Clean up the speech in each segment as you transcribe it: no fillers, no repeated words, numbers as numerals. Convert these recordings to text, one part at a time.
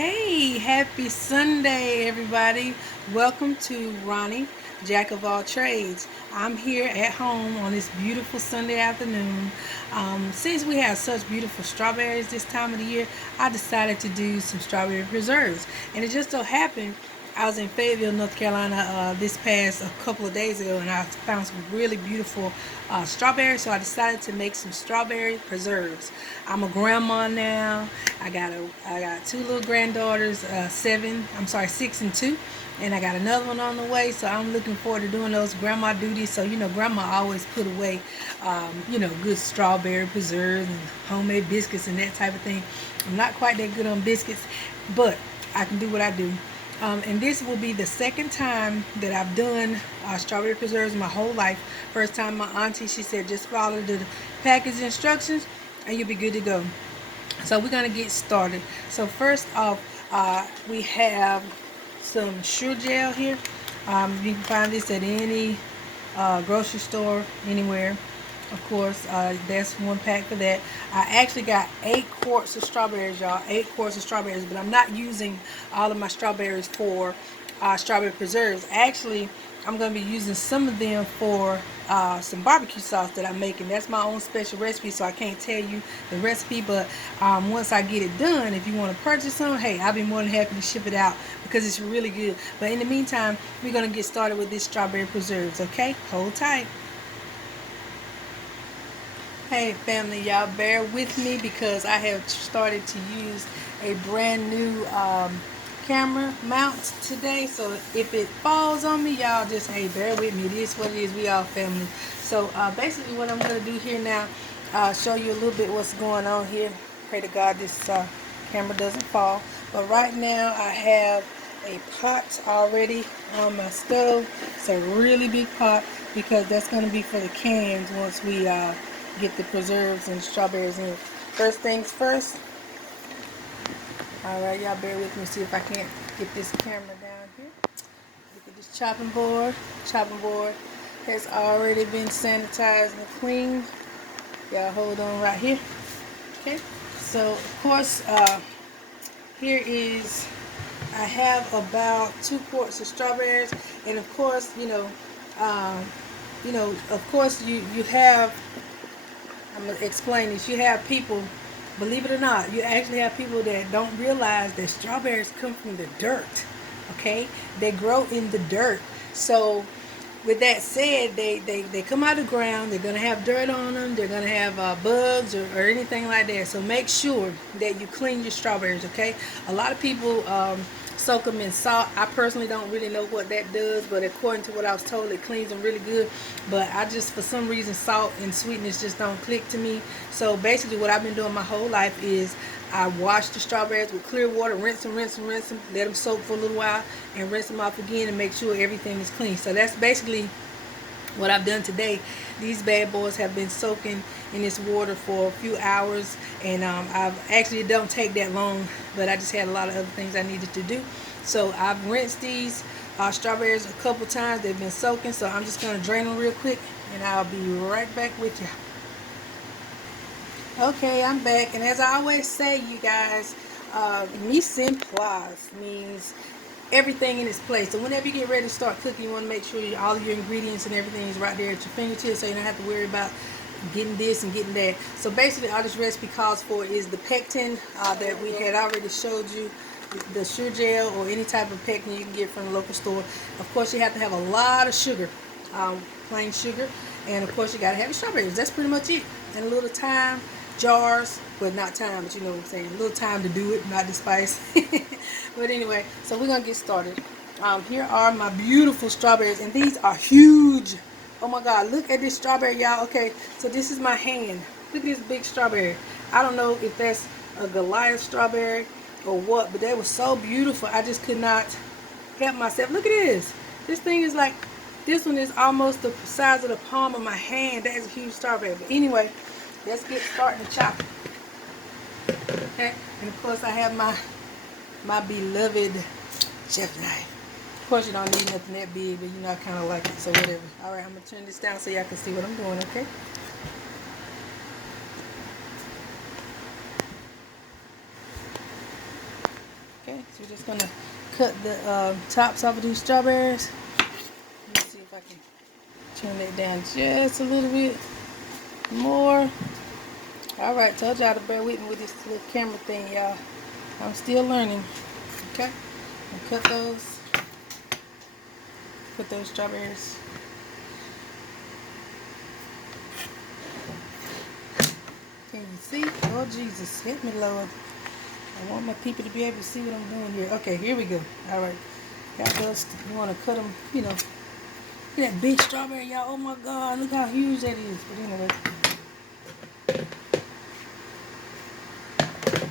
Hey, happy Sunday, everybody. Welcome to Roni, Jack of all trades. I'm here at home on this beautiful Sunday afternoon. Since we have such beautiful strawberries this time of the year, I decided to do some strawberry preserves. And it just so happened I was in Fayetteville, North Carolina this past a couple of days ago, and I found some really beautiful strawberries. So I decided to make some strawberry preserves. I'm a grandma now. I got two little granddaughters, 6 and 2, and I got another one on the way. So I'm looking forward to doing those grandma duties. So grandma always put away, good strawberry preserves and homemade biscuits and that type of thing. I'm not quite that good on biscuits, but I can do what I do. And this will be the second time that I've done strawberry preserves my whole life. First time my auntie, she said just follow the package instructions and you'll be good to go. So we're going to get started. So first off, we have some sugar gel here. You can find this at any grocery store, anywhere. Of course, that's one pack for that. I actually got 8 quarts of strawberries, y'all. 8 quarts of strawberries, but I'm not using all of my strawberries for strawberry preserves. Actually, I'm going to be using some of them for some barbecue sauce that I'm making. That's my own special recipe, so I can't tell you the recipe, but once I get it done, if you want to purchase some, hey, I'll be more than happy to ship it out because it's really good. But in the meantime, we're going to get started with this strawberry preserves, okay? Hold tight. Hey family, y'all bear with me because I have started to use a brand new camera mount today. So if it falls on me, y'all just, hey, bear with me. It is what it is. We all family. So basically what I'm going to do here now, show you a little bit what's going on here. Pray to God this camera doesn't fall. But right now I have a pot already on my stove. It's a really big pot because that's going to be for the cans once we get the preserves and strawberries in. First things first. Alright, y'all bear with me, see if I can't get this camera down here. Look at this chopping board. Chopping board has already been sanitized and cleaned. Y'all hold on right here. Okay, so of course here is, I have about 2 quarts of strawberries, and of course of course you have, I'm going to explain this. You have people, believe it or not, you actually have people that don't realize that strawberries come from the dirt. Okay? They grow in the dirt. So, with that said, they come out of the ground. They're going to have dirt on them. They're going to have bugs or anything like that. So, make sure that you clean your strawberries, okay? A lot of people soak them in salt. I personally don't really know what that does, but according to what I was told, it cleans them really good. But I just, for some reason, salt and sweetness just don't click to me. So basically what I've been doing my whole life is I wash the strawberries with clear water, rinse them, let them soak for a little while, and rinse them off again and make sure everything is clean. So that's basically what I've done today. These bad boys have been soaking in this water for a few hours, and I've actually, it don't take that long, but I just had a lot of other things I needed to do. So I've rinsed these strawberries a couple times. They've been soaking, so I'm just going to drain them real quick, and I'll be right back with you. Okay, I'm back, and as I always say, you guys, mise en place means everything in its place. So whenever you get ready to start cooking, you want to make sure all of your ingredients and everything is right there at your fingertips, so you don't have to worry about getting this and getting that. So basically all this recipe calls for is the pectin that we had already showed you, the sugar gel or any type of pectin you can get from the local store. Of course, you have to have a lot of sugar, plain sugar, and of course you got to have your strawberries. That's pretty much it. And a little thyme, jars, but not time, but you know what I'm saying, a little time to do it, not the spice. But anyway, so we're gonna get started. Here are my beautiful strawberries, and these are huge. Oh my god, look at this strawberry, y'all. Okay, so this is my hand. Look at this big strawberry. I don't know if that's a Goliath strawberry or what, but they were so beautiful. I just could not help myself. Look at this. This thing is like, this one is almost the size of the palm of my hand. That is a huge strawberry. But anyway, let's get started to chop. Okay, and of course I have my beloved chef knife. Of course you don't need nothing that big, but you know I kind of like it, so whatever. Alright, I'm going to turn this down so y'all can see what I'm doing, okay? Okay, Okay, so we're just gonna cut the tops off of these strawberries. Let me see if I can turn that down just a little bit more. All right, told y'all to bear with me with this little camera thing, y'all. I'm still learning. Okay, and put those strawberries. Can you see? Oh Jesus, help me, Lord. I want my people to be able to see what I'm doing here. Okay, here we go. All right, got those. You want to cut them, you know. Look at that big strawberry, y'all. Oh my God, look how huge that is. But anyway,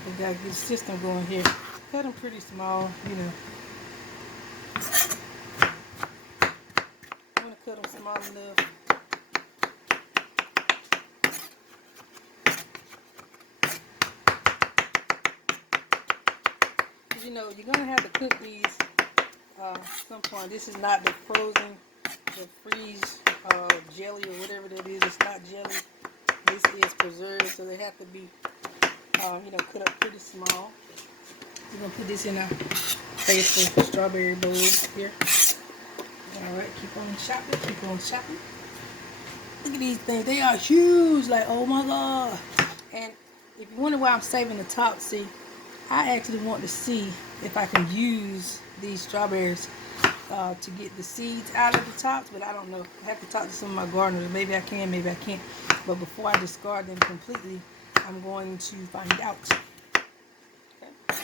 we gotta get the system going here. Cut them pretty small, you know. I want to cut them small enough. You know, you're gonna have to cook these some point. This is not the frozen, the freeze jelly or whatever that is. It's not jelly. This is preserved, so they have to be, you know, cut up pretty small. We're gonna put this in our faithful strawberry bowl here. All right, keep on chopping, keep on chopping. Look at these things. They are huge. Like, oh my God. And if you wonder why I'm saving the top, see, I actually want to see if I can use these strawberries to get the seeds out of the tops, but I don't know. I have to talk to some of my gardeners. Maybe I can, maybe I can't. But before I discard them completely, I'm going to find out. Okay.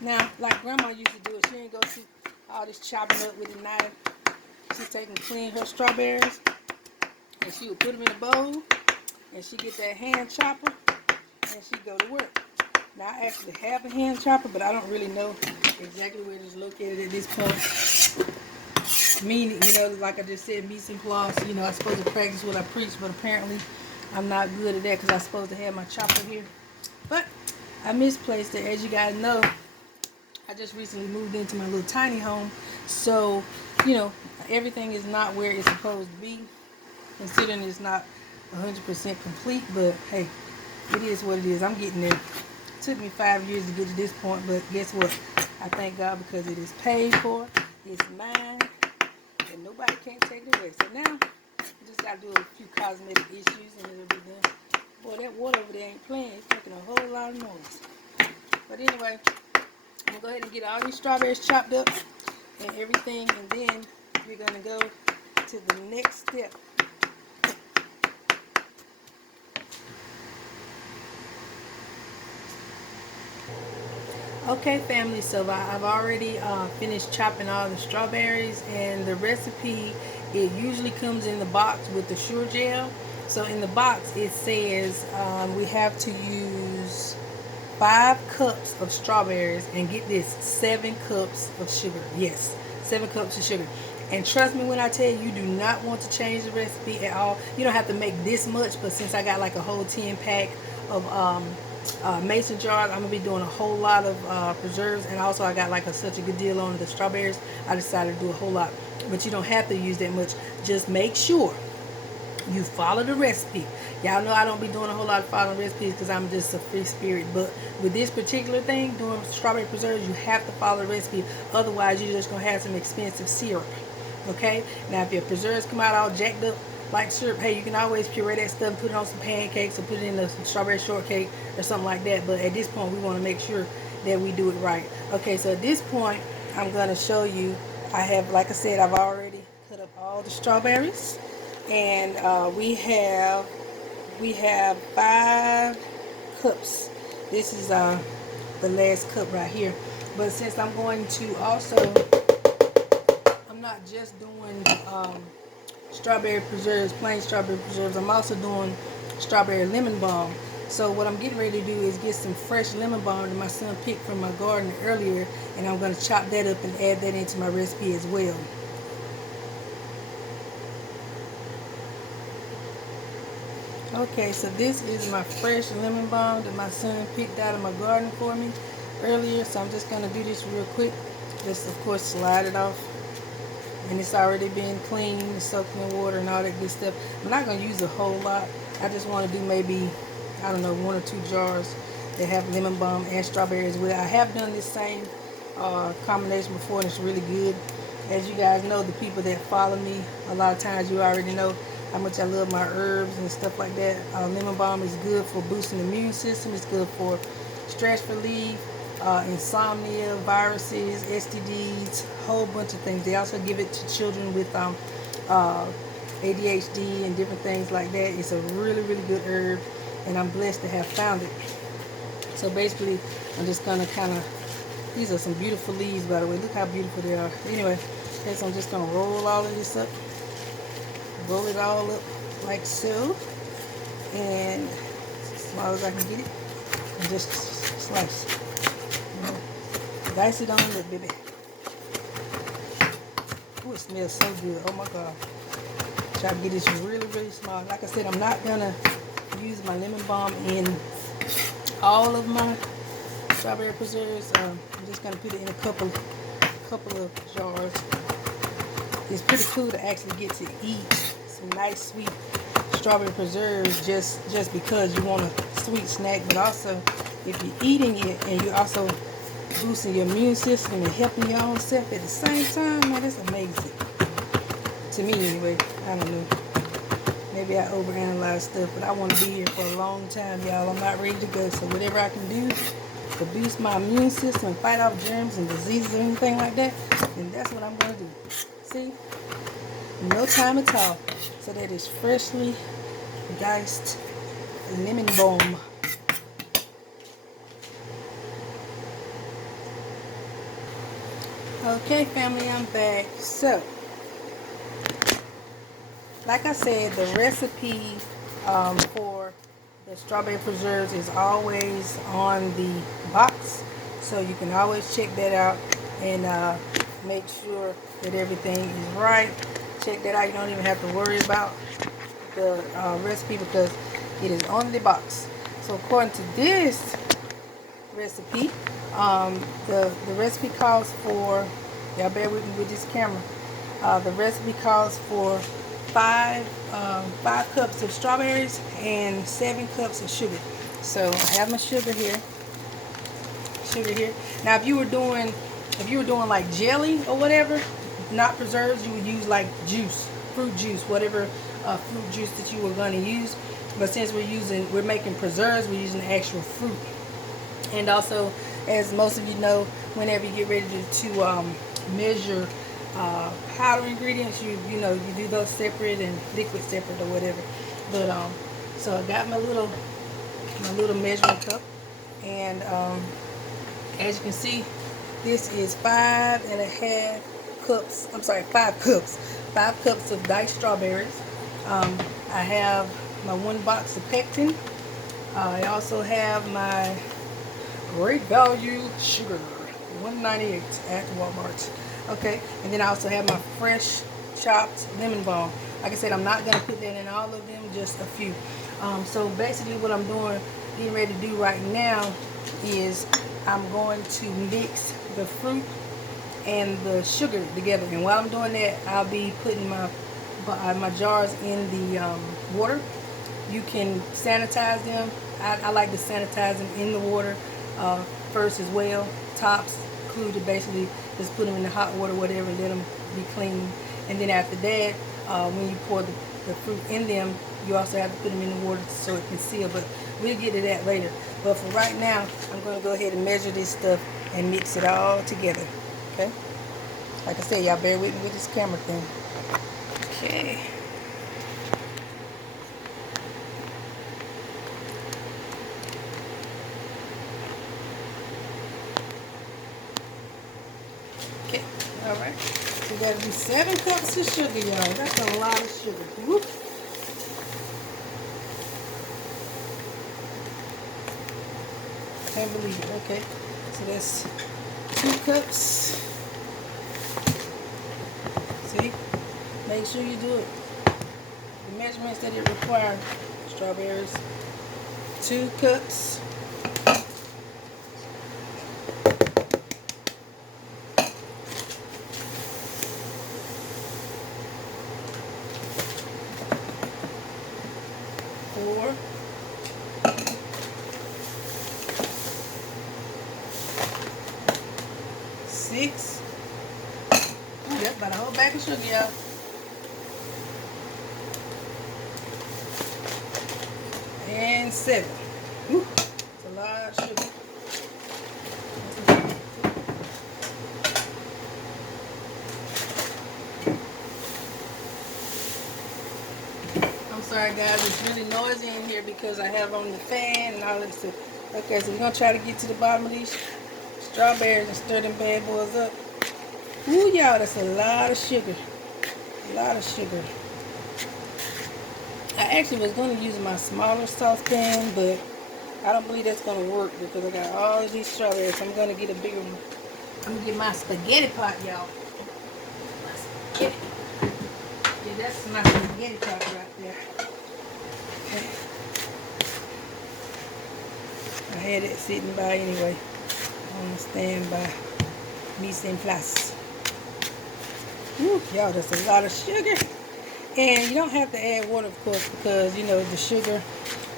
Now, like Grandma used to do it, she didn't go through all this chopping up with a knife. She's taking clean her strawberries, and she would put them in a bowl, and she get that hand chopper, and she go to work. Now I actually have a hand chopper, but I don't really know exactly where it's located at this point. Meaning, you know, like I just said, mise en place, you know, I'm supposed to practice what I preach, but apparently I'm not good at that because I'm supposed to have my chopper here. But I misplaced it. As you guys know, I just recently moved into my little tiny home, so, you know, everything is not where it's supposed to be, considering it's not 100% complete, but hey, it is what it is. I'm getting there. It took me 5 years to get to this point, but guess what? I thank God because it is paid for, it's mine, and nobody can't take it away. So now, I just got to do a few cosmetic issues and it'll be done. Boy, that water over there ain't playing. It's making a whole lot of noise. But anyway, I'm going to go ahead and get all these strawberries chopped up and everything, and then we're going to go to the next step. Okay, family, so I've already finished chopping all the strawberries, and the recipe, it usually comes in the box with the Sure Gel. So in the box it says we have to use 5 cups of strawberries, and get this, 7 cups of sugar. Yes, 7 cups of sugar. And trust me when I tell you, you do not want to change the recipe at all. You don't have to make this much, but since I got like a whole 10 pack of mason jars, I'm gonna be doing a whole lot of preserves, and also I got like such a good deal on the strawberries. I decided to do a whole lot, but you don't have to use that much. Just make sure you follow the recipe. Y'all know I don't be doing a whole lot of following recipes because I'm just a free spirit, but with this particular thing, doing strawberry preserves, you have to follow the recipe. Otherwise you're just gonna have some expensive syrup. Okay, now if your preserves come out all jacked up like syrup, hey, you can always puree that stuff and put it on some pancakes or put it in a strawberry shortcake or something like that. But at this point we want to make sure that we do it right. Okay, so at this point I'm going to show you, I have, like I said, I've already cut up all the strawberries, and we have 5 cups. This is the last cup right here. But since I'm going to also, I'm not just doing strawberry preserves, plain strawberry preserves, I'm also doing strawberry lemon balm. So what I'm getting ready to do is get some fresh lemon balm that my son picked from my garden earlier, and I'm going to chop that up and add that into my recipe as well. Okay, so this is my fresh lemon balm that my son picked out of my garden for me earlier. So I'm just going to do this real quick. Just, of course, slide it off. And it's already been cleaned, soaked in water and all that good stuff. I'm not going to use a whole lot. I just want to do maybe, I don't know, 1 or 2 jars that have lemon balm and strawberry as well. I have done this same combination before, and it's really good. As you guys know, the people that follow me, a lot of times you already know how much I love my herbs and stuff like that. Lemon balm is good for boosting the immune system. It's good for stress relief, insomnia, viruses, STDs, whole bunch of things. They also give it to children with ADHD and different things like that. It's a really, really good herb, and I'm blessed to have found it. So basically, I'm just gonna kind of, these are some beautiful leaves, by the way. Look how beautiful they are. Anyway, so I'm just gonna roll all of this up, roll it all up like so, and as small as I can get it, and just slice. Dice it on the baby. Ooh, it smells so good. Oh my God. Try to get this really, really small. Like I said, I'm not gonna use my lemon balm in all of my strawberry preserves. I'm just gonna put it in a couple of jars. It's pretty cool to actually get to eat some nice sweet strawberry preserves just because you want a sweet snack, but also if you're eating it and you're also boosting your immune system and helping your own self at the same time, man, that's amazing. To me anyway. I don't know. Maybe I overanalyze stuff, but I want to be here for a long time, y'all. I'm not ready to go, so whatever I can do to boost my immune system and fight off germs and diseases or anything like that, then that's what I'm going to do. See? No time at all. So that is freshly diced lemon balm. Okay, family, I'm back. So, like I said, the recipe for the strawberry preserves is always on the box, so you can always check that out and make sure that everything is right. Check that out. You don't even have to worry about the recipe because it is on the box. So according to this recipe, the recipe calls for, y'all bear with me with this camera, the recipe calls for 5 cups of strawberries and 7 cups of sugar. So I have my sugar here. Now if you were doing like jelly or whatever, not preserves, you would use like juice, fruit juice, whatever fruit juice that you were going to use. But since we're making preserves, we're using actual fruit. And also, as most of you know, whenever you get ready to measure powder ingredients, you do those separate and liquid separate or whatever. But so I got my little measuring cup, and as you can see, this is 5 cups. I'm sorry, 5 cups. 5 cups of diced strawberries. I have my 1 box of pectin. I also have my great value sugar, $1.98 at Walmart. Okay, and then I also have my fresh chopped lemon balm. Like I said, I'm not gonna put that in all of them, just a few. So basically, what I'm getting ready to do right now is I'm going to mix the fruit and the sugar together. And while I'm doing that, I'll be putting my jars in the water. You can sanitize them. I like to sanitize them in the water first as well. Tops included, basically just put them in the hot water, whatever, and let them be clean. And then after that, when you pour the fruit in them, you also have to put them in the water so it can seal. But we'll get to that later. But for right now, I'm going to go ahead and measure this stuff and mix it all together. Okay? Like I said, y'all bear with me with this camera thing. Okay. Okay, all right. So we got to do 7 cups of sugar, y'all. That's a lot of sugar. Whoop. Can't believe it. Okay, so that's 2 cups. See? Make sure you do it. The measurements that it requires. Strawberries, 2 cups. 4. Six. Ooh, that's about a whole bag of sugar, y'all. And 7. Ooh, that's a lot of sugar. I'm sorry, guys. It's really noisy in here because I have on the fan and all that stuff. Okay, so we're going to try to get to the bottom of these strawberries and stir them bad boys up. Ooh, y'all, that's a lot of sugar. A lot of sugar. I actually was going to use my smaller saucepan, but I don't believe that's going to work because I got all of these strawberries. So I'm going to get a bigger one. I'm going to get my spaghetti pot, y'all. My spaghetti. Yeah, that's my spaghetti pot right there. Okay. I had it sitting by anyway. On standby. Mise en place. Y'all, that's a lot of sugar. And you don't have to add water, of course, because, you know, the sugar,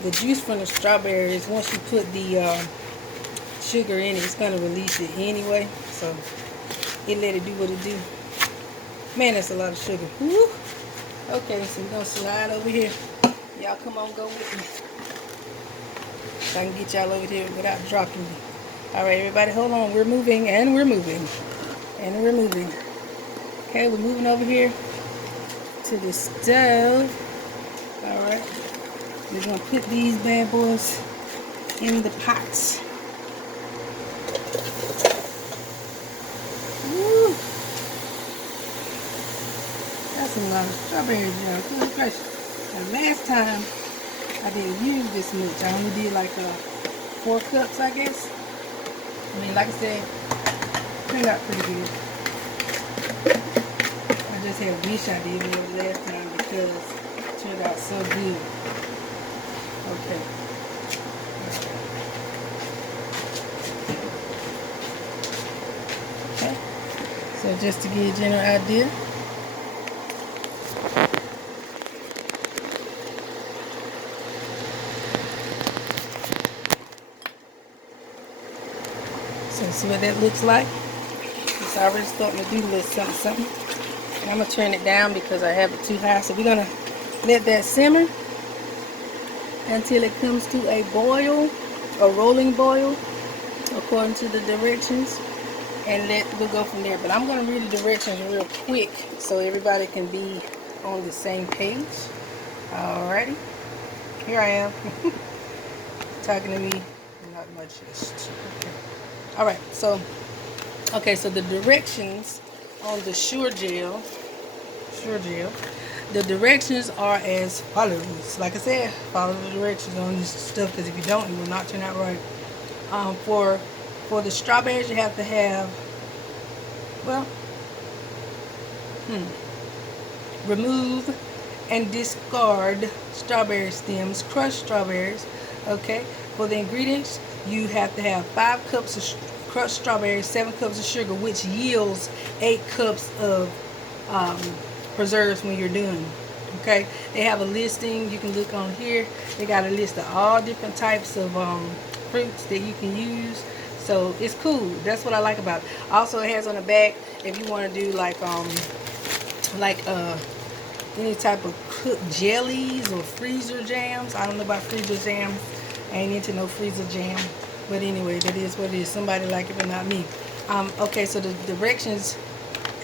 the juice from the strawberries, once you put the sugar in it, it's going to release it anyway. So, it let it do what it do. Man, that's a lot of sugar. Woo. Okay, so we're going to slide over here. Y'all come on, go with me. So I can get y'all over here without dropping me. Alright, everybody, hold on. We're moving, and we're moving. And we're moving. Okay, we're moving over here to the stove. Alright, we're going to put these bad boys in the pots. Woo! That's a lot of strawberries, y'all. Good gracious. And last time I didn't use this much. I only did like 4 cups, I guess. I mean, like I said, turned out pretty good. I just had a wish I did more last time because it turned out so good. Okay. Okay. So just to give you a general idea. So see what that looks like. It's already starting to do a little something. And I'm going to turn it down because I have it too high. So we're going to let that simmer until it comes to a boil, a rolling boil, according to the directions. And we'll go from there. But I'm going to read the directions real quick so everybody can be on the same page. Alrighty. Here I am. Talking to me. Not much. Okay. Alright, so the directions on the Sure Gel, the directions are as follows. Like I said, follow the directions on this stuff, because if you don't, it will not turn out right. For the strawberries, you have to have, well, remove and discard strawberry stems, crushed strawberries. Okay, for the ingredients, you have to have 5 cups of crushed strawberries, 7 cups of sugar, which yields 8 cups of preserves when you're done. Okay, they have a listing. You can look on here. They got a list of all different types of fruits that you can use. So it's cool. That's what I like about it. Also, it has on the back if you want to do like any type of cooked jellies or freezer jams. I don't know about freezer jams. I ain't into no freezer jam. But anyway, that is what it is. Somebody like it, but not me. Okay, so the directions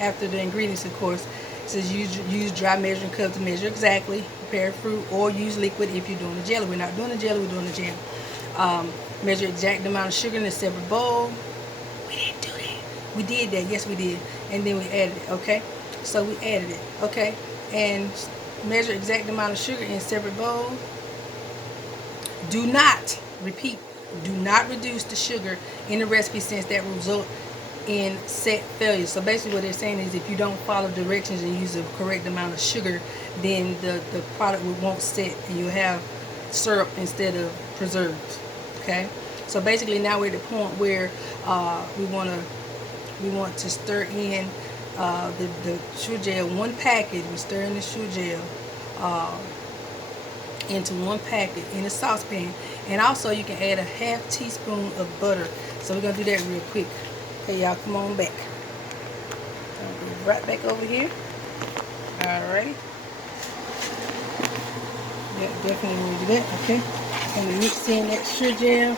after the ingredients, of course, says use dry measuring cup to measure exactly. Prepare fruit, or use liquid if you're doing a jelly. We're not doing a jelly, we're doing a jam. Measure exact amount of sugar in a separate bowl. We didn't do that. We did that. Yes, we did. And then we added it. Okay, so we added it. Okay, and measure exact amount of sugar in a separate bowl. Do not, repeat, do not reduce the sugar in the recipe, since that will result in set failure. So basically what they're saying is if you don't follow directions and use the correct amount of sugar, then the product won't set and you'll have syrup instead of preserves. Okay, so basically now we're at the point where we want to stir in the Sure Gel, 1 packet. We stir in the Sure Gel into one packet in a saucepan. And also you can add a half teaspoon of butter. So we're gonna do that real quick. Okay, y'all, come on back. I'll be right back over here. Alrighty. Yeah, definitely want to do that. Okay. I'm gonna mix in that sugar gel.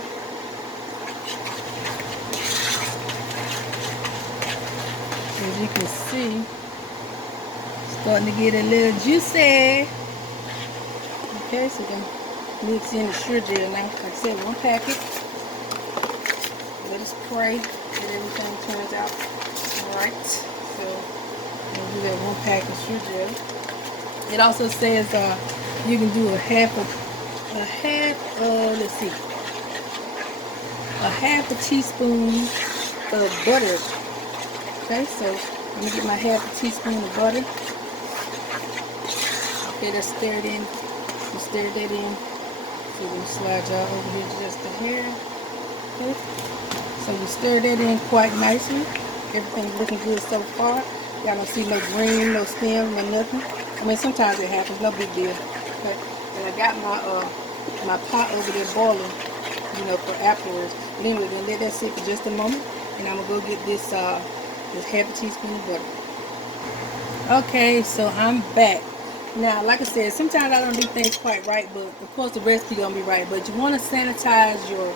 As you can see, starting to get a little juicy. Okay, so we're gonna mix in the sugar gel now. Like I said, one packet. Let us pray that everything turns out alright. So we'll do that one packet of sugar gel. It also says you can do a half a teaspoon of butter. Okay, so let me get my half a teaspoon of butter. Okay, let's stir it in. Let's stir that in. So we're gonna slide y'all over here just a hair. Okay. So you stir that in quite nicely. Everything's looking good so far. Y'all don't see no green, no stem, no nothing. I mean, sometimes it happens, no big deal. Okay. And I got my pot over there boiling, you know, for afterwards. But anyway, then let that sit for just a moment, and I'm gonna go get this half a teaspoon of butter. Okay, so I'm back. Now, like I said, sometimes I don't do things quite right, but of course the recipe gonna be right. But you want to sanitize your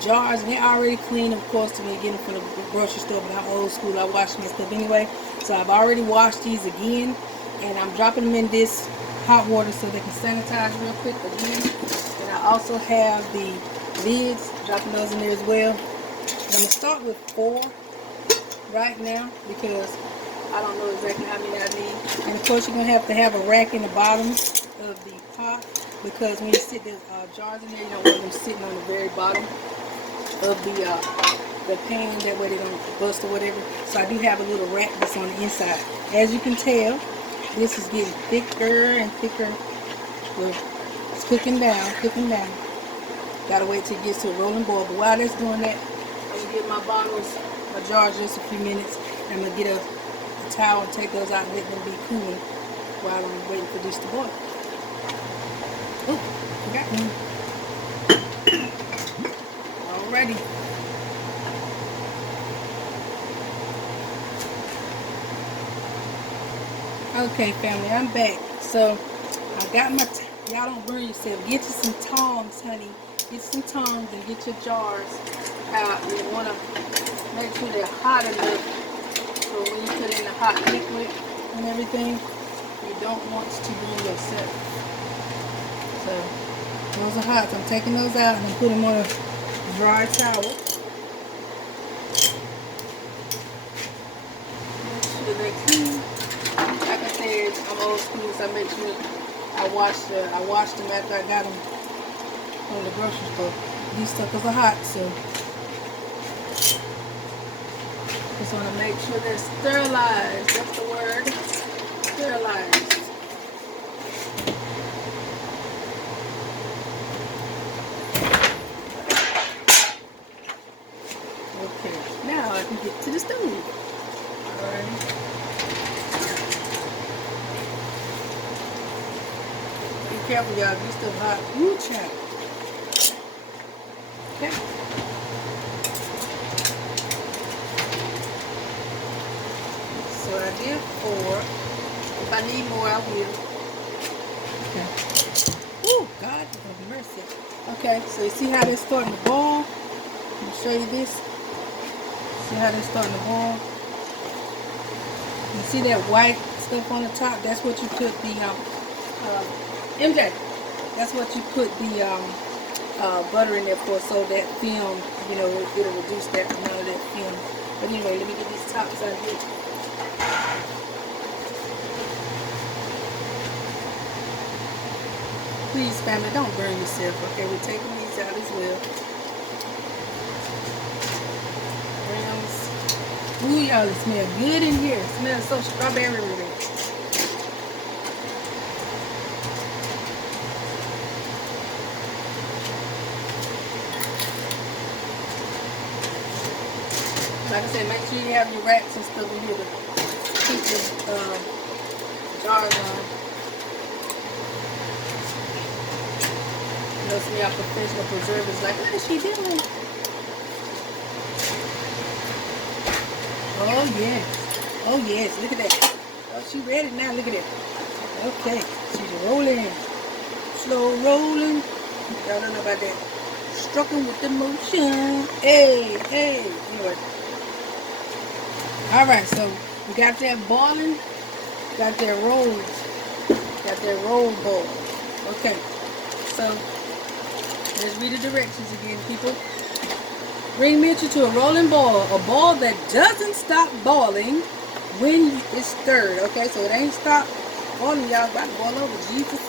jars, and they're already clean, of course, when you get them from the grocery store. But I'm old school, I wash my stuff anyway. So I've already washed these again, and I'm dropping them in this hot water so they can sanitize real quick again. And I also have the lids, dropping those in there as well. I'm gonna start with 4 right now because I don't know exactly how many I need. And of course you're going to have a rack in the bottom of the pot because when you sit the jars in there, you don't want them sitting on the very bottom of the pan. That way they don't bust or whatever. So I do have a little rack that's on the inside. As you can tell, this is getting thicker and thicker. It's cooking down, cooking down. Gotta wait till it gets to a rolling boil. But while that's doing that, I'm gonna give my jars just a few minutes. I'm gonna get a towel and take those out and let them be cooling while I'm waiting for this to boil. Oh, forgot one. Alrighty. Okay, family, I'm back. So I got my y'all don't burn yourself. Get you some tongs, honey. Get some tongs and get your jars out. You want to make sure they're hot enough. So when you put in the hot liquid and everything, you don't want to burn yourself. So those are hot. So I'm taking those out and put them on a dry towel. Make sure they're clean. Like I said, I'm old school, so I make sure I wash them after I got them from the grocery store. These suckers are hot, so just want to make sure they're sterilized. That's the word. Sterilized. Okay, now I can get to the stove. Alright. Be careful, y'all. These still hot. Ooh, child. Okay. So I did 4. If I need more, I will. Okay. Oh, God of mercy. Okay, so you see how they're starting to boil? Let me show you this. See how they're starting to boil? You see that white stuff on the top? That's what you put the MJ. That's what you put the butter in there for, so that film, you know, it'll reduce that amount of that film. But anyway, let me get these tops out here. Please, family, don't burn yourself. Okay, we're taking these out as well. Ooh, y'all, it smells good in here. It smells so strawberry. Like I said, make sure you have your racks and stuff in here to keep the jars on. tells me our professional preserver is like, what is she doing? Oh yes. Oh yes, look at that. Oh, she ready now, look at that. Okay, she's rolling. Slow rolling. Y'all don't know about that. Struggling with the motion. Hey, hey. Anyway. Alright, so we got that boiling. Got that rolls. Got that roll ball. Okay. So let's read the directions again, people. Bring mixture to a rolling ball. A ball that doesn't stop boiling when it's stirred. Okay, so it ain't stopped boiling, y'all. About to boil over. Jesus.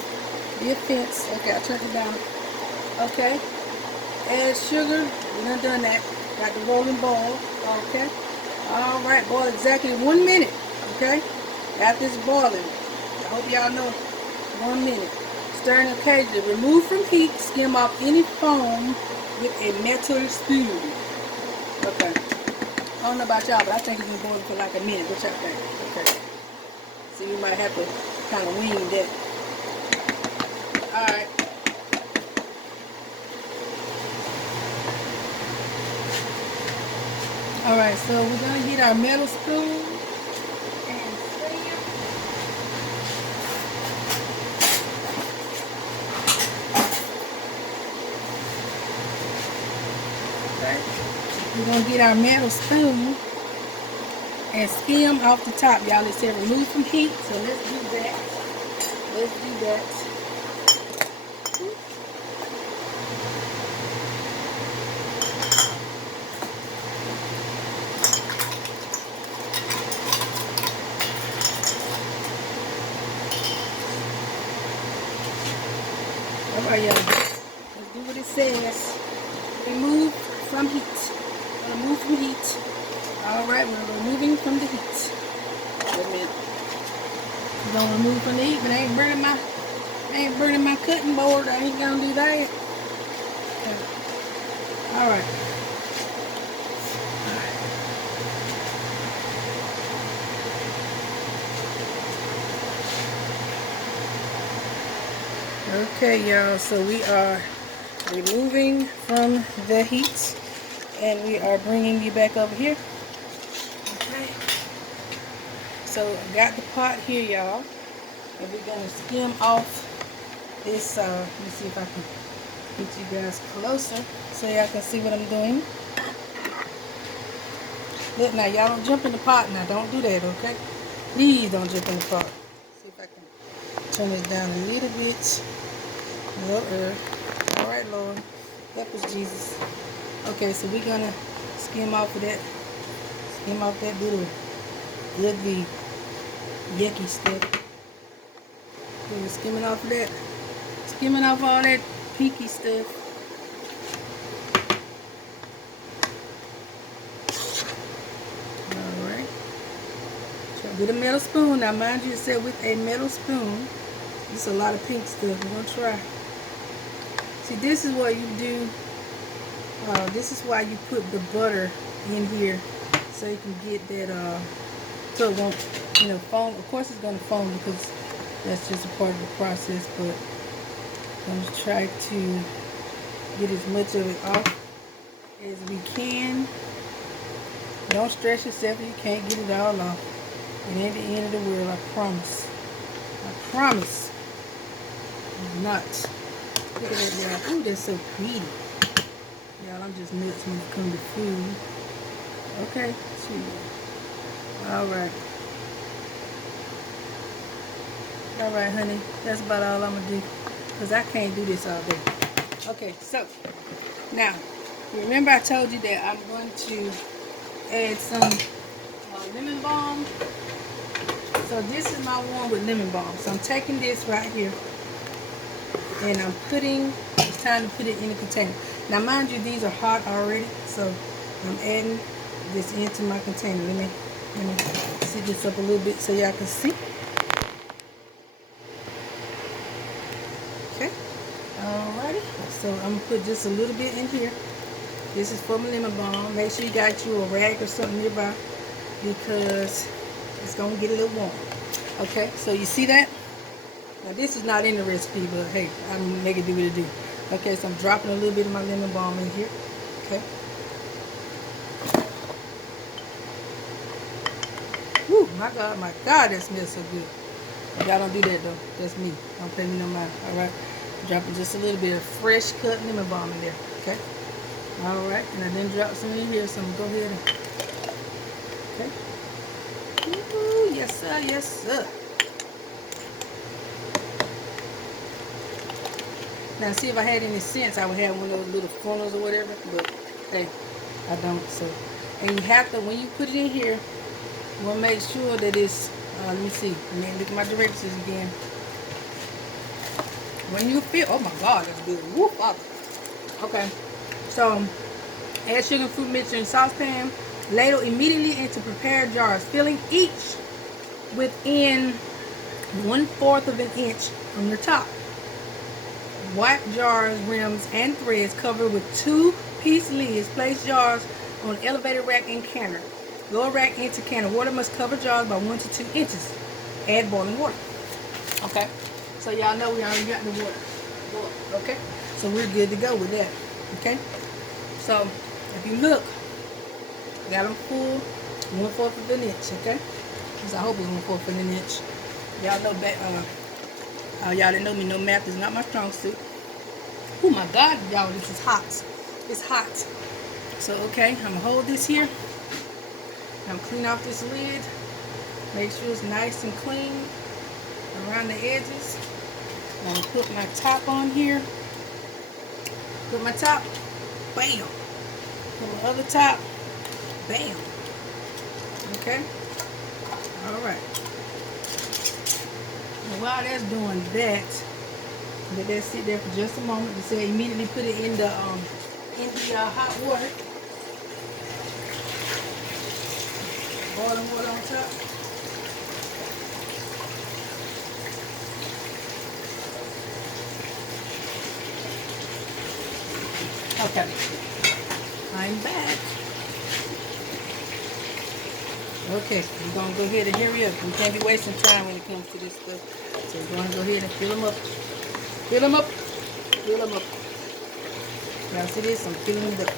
The offense. Okay, I turned it down. Okay. Add sugar. We done that. Got the rolling ball. Okay. Alright, boil exactly 1 minute. Okay. After it's boiling. I hope y'all know 1 minute. Stirring occasionally. Remove from heat. Skim off any foam with a metal spoon. Okay. I don't know about y'all, but I think it's been boiling for like a minute. What y'all think? Okay. So you might have to kind of wing that. Alright. Alright, so we're going to get our metal spoon and skim. Okay. We're going to get our metal spoon and skim off the top, y'all. It said remove from heat, so let's do that. Let's do that. Alright, y'all. Let's do what it says. Remove from heat. Remove from heat. Alright, we're removing from the heat. Wait a minute. We're gonna remove from the heat, but I ain't burning my cutting board. I ain't gonna do that. Okay. Alright. Okay, y'all, so we are removing from the heat and we are bringing you back over here. Okay, so I got the pot here, y'all, and we're going to skim off this. Let me see if I can get you guys closer so y'all can see what I'm doing. Look, now y'all don't jump in the pot now. Don't do that, okay? Please don't jump in the pot. See if I can turn this down a little bit. Alright, Lord. Help us, Jesus. Okay, so we're going to skim off of that. Skim off that little ugly, yucky stuff. We're skimming off of that. Skimming off all that pinky stuff. Alright. So with a metal spoon. Now, mind you, it said with a metal spoon. This is a lot of pink stuff. We're going to try. See, this is what you do. This is why you put the butter in here, so you can get that, so it won't, foam. Of course it's going to foam because that's just a part of the process, but I'm going to try to get as much of it off as we can. Don't stress yourself if you can't get it all off. It ain't the end of the world, I promise. I promise. It's not. Look at that, y'all. Ooh, that's so pretty. Y'all, I'm just nuts when it comes to food. Okay, sweet. Alright. Alright, honey. That's about all I'm going to do. Because I can't do this all day. Okay, so. Now, remember I told you that I'm going to add some lemon balm. So this is my one with lemon balm. So I'm taking this right here. And I'm putting, it's time to put it in the container. Now mind you, these are hot already, so I'm adding this into my container. Let me set this up a little bit so y'all can see. Okay, alrighty. So I'm gonna put just a little bit in here. This is for my lemon balm. Make sure you got you a rag or something nearby because it's gonna get a little warm. Okay, so you see that? Now this is not in the recipe, but hey, I'm gonna make it do what it do. Okay, so I'm dropping a little bit of my lemon balm in here. Okay. Woo, my God, that smells so good. Y'all don't do that though. That's me. Don't pay me no mind. Alright. Dropping just a little bit of fresh cut lemon balm in there. Okay. Alright. And I then drop some in here, so I'm gonna go ahead and okay. Ooh, yes sir, yes sir. Now see, if I had any sense I would have one of those little funnels or whatever, but hey, I don't. So, and you have to, when you put it in here, you want to make sure that it's let me see, let me look at my directions again. When you feel, oh my God, that's good. Woo, Father. Okay, so add sugar and fruit mixture in saucepan. Ladle immediately into prepared jars, filling each within 1/4 of an inch from your top. Wipe jars, rims, and threads covered with 2-piece lids. Place jars on elevator rack and canner. Lower rack into canner. Water must cover jars by 1 to 2 inches. Add boiling water. Okay, so y'all know we already got the water. Okay, so we're good to go with that. Okay, so if you look, got them full 1/4 of an inch. Okay, because I hope it's 1/4 of an inch. Y'all know that. Y'all that know me know math is not my strong suit. Oh my God, y'all, this is hot. It's hot. So okay, I'm gonna hold this here. I'm clean off this lid. Make sure it's nice and clean around the edges. I'm gonna put my top on here. Put my top, bam. Put my other top, bam. Okay. All right. And while that's doing that, let that sit there for just a moment. You say immediately put it in the hot water. Boiling water on top. Okay, I'm back. Okay, we're gonna go ahead and hurry up. We can't be wasting time when it comes to this stuff. So we're gonna go ahead and fill them up. Fill them up. Fill them up. Y'all see this? I'm filling it up.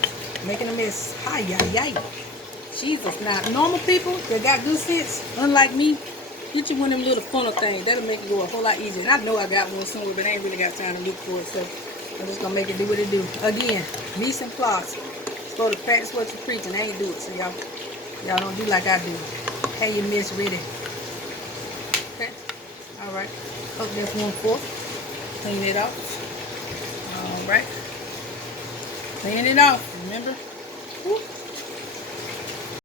Making a mess. Hi, yay. Jesus. Now, normal people that got good sense, unlike me, get you one of them little funnel things. That'll make it go a whole lot easier. And I know I got one somewhere, but I ain't really got time to look for it. So I'm just gonna make it do what it do. Again, mise en place. Supposed to practice what you preach, and I ain't do it. So y'all don't do like I do. Have your mess ready. Okay. All right. Oh, that's 1/4. Clean it off. All right. Clean it off. Remember. Whoop.